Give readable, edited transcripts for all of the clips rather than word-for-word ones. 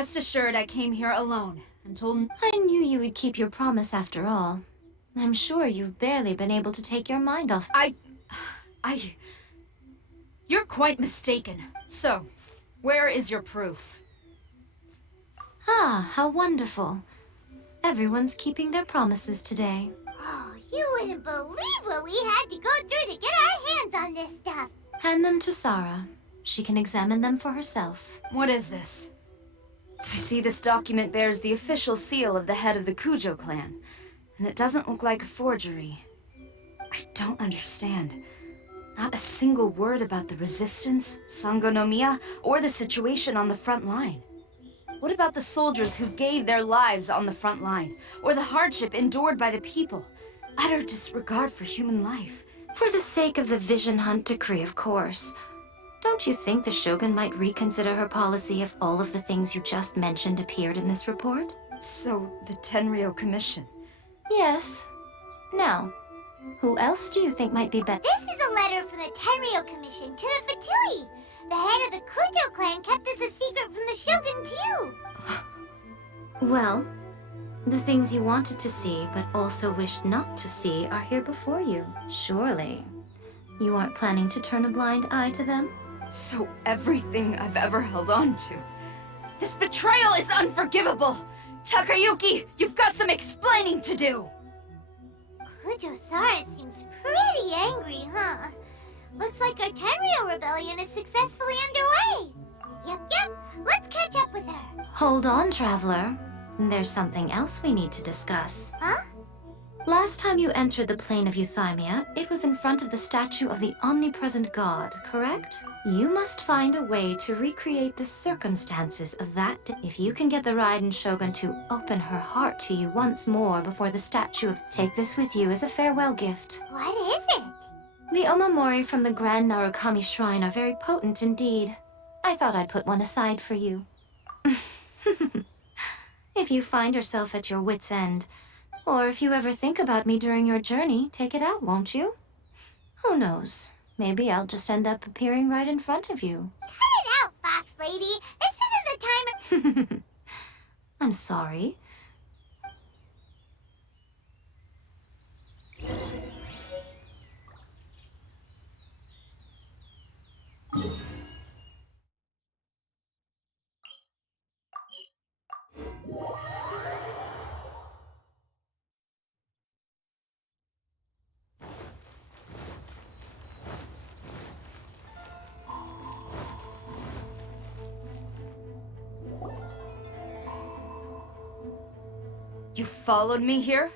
Rest assured I came here alone and told... I knew you would keep your promise after all. I'm sure you've barely been able to take your mind off. You're quite mistaken. So, where is your proof? Ah, how wonderful. Everyone's keeping their promises today. Oh, you wouldn't believe what we had to go through to get our hands on this stuff. Hand them to Sara. She can examine them for herself. What is this? I see this document bears the official seal of the head of the Kujou clan, and it doesn't look like a forgery. I don't understand. Not a single word about the resistance, Sangonomiya, or the situation on the front line. What about the soldiers who gave their lives on the front line, or the hardship endured by the people? Utter disregard for human life. For the sake of the Vision Hunt decree, of course. Don't you think the Shogun might reconsider her policy if all of the things you just mentioned appeared in this report? So, the Tenryou Commission. Yes. Now, who else do you think might be better? This is a letter from the Tenryou Commission to the Fatui. The head of the Kujou clan kept this a secret from the Shogun, too. Well, the things you wanted to see but also wished not to see are here before you. Surely. You aren't planning to turn a blind eye to them? So everything I've ever held on to. This betrayal is unforgivable! Takayuki, you've got some explaining to do! Kujou Sara seems pretty angry, huh? Looks like our Tenryou rebellion is successfully underway. Yep, let's catch up with her. Hold on, Traveler. There's something else we need to discuss. Huh? Last time you entered the plane of Yoimiya, it was in front of the statue of the omnipresent god, correct? You must find a way to recreate the circumstances of that day. If you can get the Raiden Shogun to open her heart to you once more before the statue of... Take this with you as a farewell gift. What is it? The Omamori from the Grand Narukami Shrine are very potent indeed. I thought I'd put one aside for you. If you find yourself at your wit's end, or if you ever think about me during your journey, take it out, won't you? Who knows? Maybe I'll just end up appearing right in front of you. Cut it out, Fox Lady. This isn't the time... I'm sorry. You followed me here?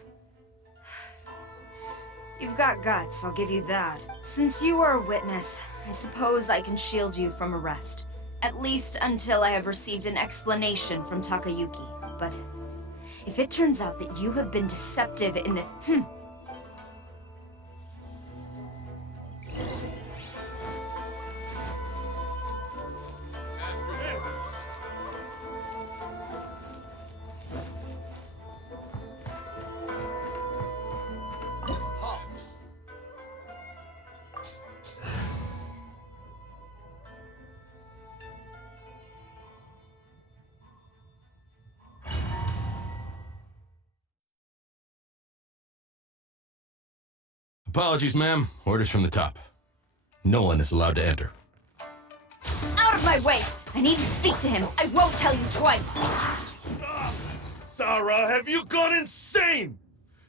You've got guts, I'll give you that. Since you are a witness, I suppose I can shield you from arrest. At least until I have received an explanation from Takayuki. But if it turns out that you have been deceptive in the... Apologies, ma'am. Orders from the top. No one is allowed to enter. Out of my way! I need to speak to him. I won't tell you twice. Sara, have you gone insane?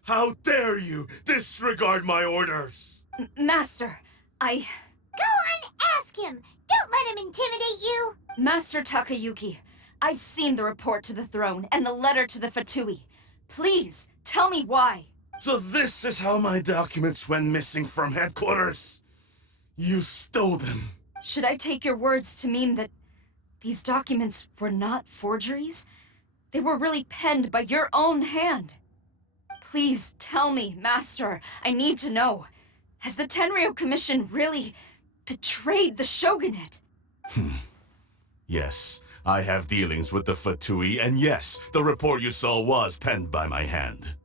How dare you disregard my orders? Master, Go on, ask him. Don't let him intimidate you. Master Takayuki, I've seen the report to the throne and the letter to the Fatui. Please, tell me why. So this is how my documents went missing from headquarters. You stole them. Should I take your words to mean that these documents were not forgeries? They were really penned by your own hand. Please tell me, Master. I need to know. Has the Tenryou Commission really betrayed the Shogunate? Yes, I have dealings with the Fatui, and yes, the report you saw was penned by my hand.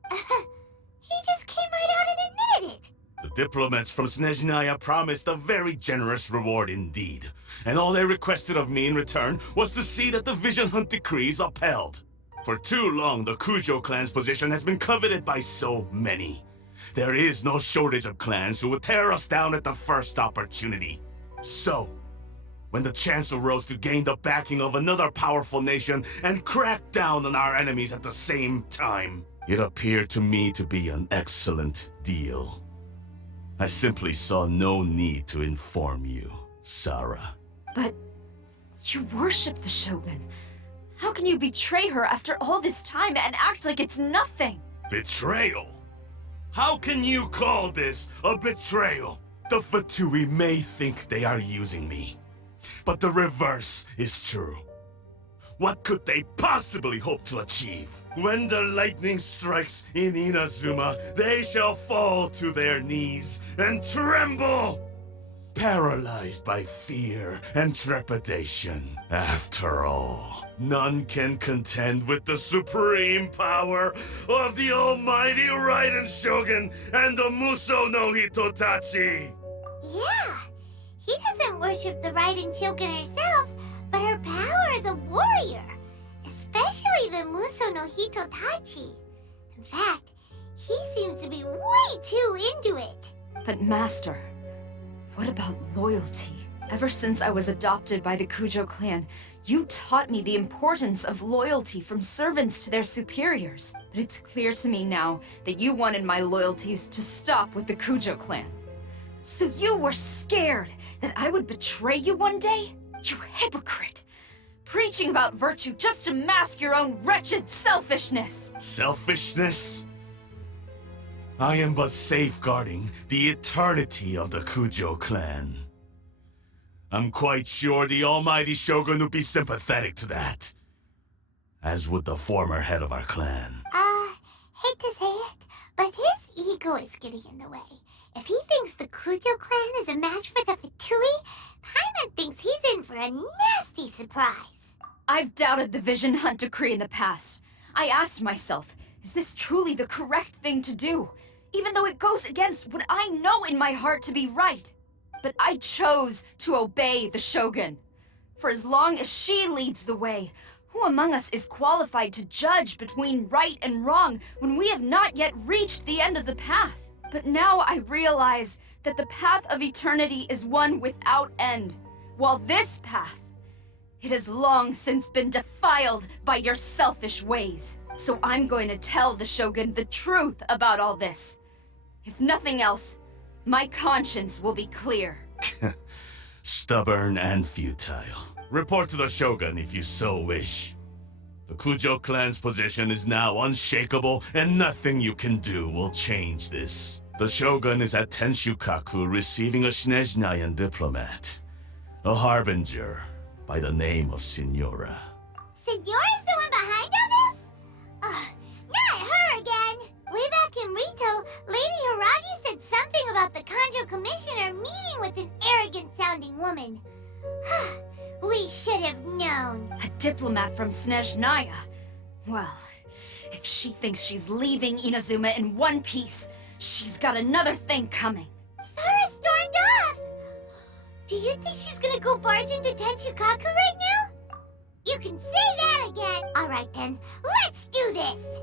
He just came right out and admitted it. The diplomats from Snezhnaya promised a very generous reward indeed. and all they requested of me in return was to see that the Vision Hunt decree is upheld. For too long, the Kujou clan's position has been coveted by so many. There is no shortage of clans who would tear us down at the first opportunity. So, when the chance arose to gain the backing of another powerful nation and crack down on our enemies at the same time, it appeared to me to be an excellent deal. I simply saw no need to inform you, Sara. But you worship the Shogun. How can you betray her after all this time and act like it's nothing? Betrayal? How can you call this a betrayal? The Fatui may think they are using me, but the reverse is true. What could they possibly hope to achieve? When the lightning strikes in Inazuma, they shall fall to their knees and tremble, paralyzed by fear and trepidation. After all, none can contend with the supreme power of the almighty Raiden Shogun and the Muso no Hitotachi! Yeah, he doesn't worship the Raiden Shogun herself, but her power as a warrior, especially the Muso no Hitotachi. In fact, he seems to be way too into it. But Master, what about loyalty? Ever since I was adopted by the Kujou clan, you taught me the importance of loyalty from servants to their superiors. But it's clear to me now that you wanted my loyalties to stop with the Kujou clan. So you were scared that I would betray you one day? You hypocrite! Preaching about virtue just to mask your own wretched selfishness! Selfishness? I am but safeguarding the eternity of the Kujou clan. I'm quite sure the almighty Shogun would be sympathetic to that. As would the former head of our clan. Hate to say it, but his ego is getting in the way. If he thinks the Kujou clan is a match for the Fatui, Paimon thinks he's in for a nasty surprise. I've doubted the Vision Hunt decree in the past. I asked myself, is this truly the correct thing to do? Even though it goes against what I know in my heart to be right. But I chose to obey the Shogun. For as long as she leads the way, who among us is qualified to judge between right and wrong when we have not yet reached the end of the path? But now I realize that the path of eternity is one without end, while this path, it has long since been defiled by your selfish ways. So I'm going to tell the Shogun the truth about all this. If nothing else, my conscience will be clear. Stubborn and futile. Report to the Shogun if you so wish. The Kujou clan's position is now unshakable, and nothing you can do will change this. The Shogun is at Tenshukaku receiving a Snezhnayan diplomat, a harbinger by the name of Signora. Signora's the one behind all this? Not her again! Way back in Rito, Lady Hiragi said something about the Kanjo Commissioner meeting with an arrogant-sounding woman. We should have known. A diplomat from Snezhnaya. Well, if she thinks she's leaving Inazuma in one piece, she's got another thing coming. Sara stormed off! Do you think she's gonna go barge into Tenshukaku right now? You can say that again! Alright then, let's do this!